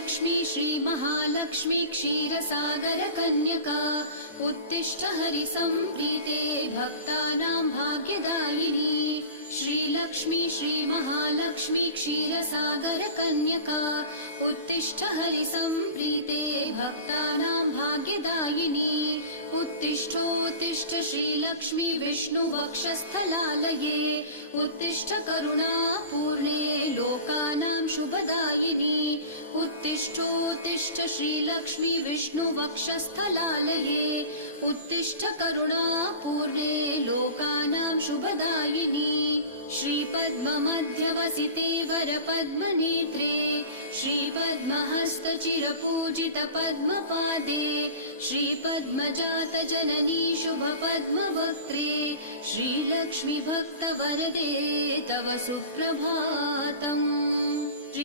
श्रीलक्ष्मी श्रीमहालक्ष्मी क्षीरसागरकन्यका उत्तिष्ठ हरिसम्प्रीते भक्तानां भाग्यदायिनी। श्रीलक्ष्मी श्रीमहालक्ष्मी क्षीरसागरकन्यका उत्तिष्ठ हरिसम्प्रीते भक्तानां भाग्यदायिनी। उत्तिष्ठोत्तिष्ठ श्रीलक्ष्मी विष्णुवक्षस्थलालये उत्तिष्ठ करुणापूर्णे लोकानां शुभदायिनी। उत्तिष्ठोत्तिष्ठ श्रीलक्ष्मी विष्णुवक्षस्थलालये उत्तिष्ठ करुणापूर्णे लोकानां शुभदायिनी। श्रीपद्ममध्यवसिते वरपद्मनेत्रे श्रीपद्महस्तचिरपूजितपद्मपादे श्रीपद्मजातजननी शुभपद्मवक्त्रे श्रीलक्ष्मी भक्तवरदे तव सुप्रभातम्।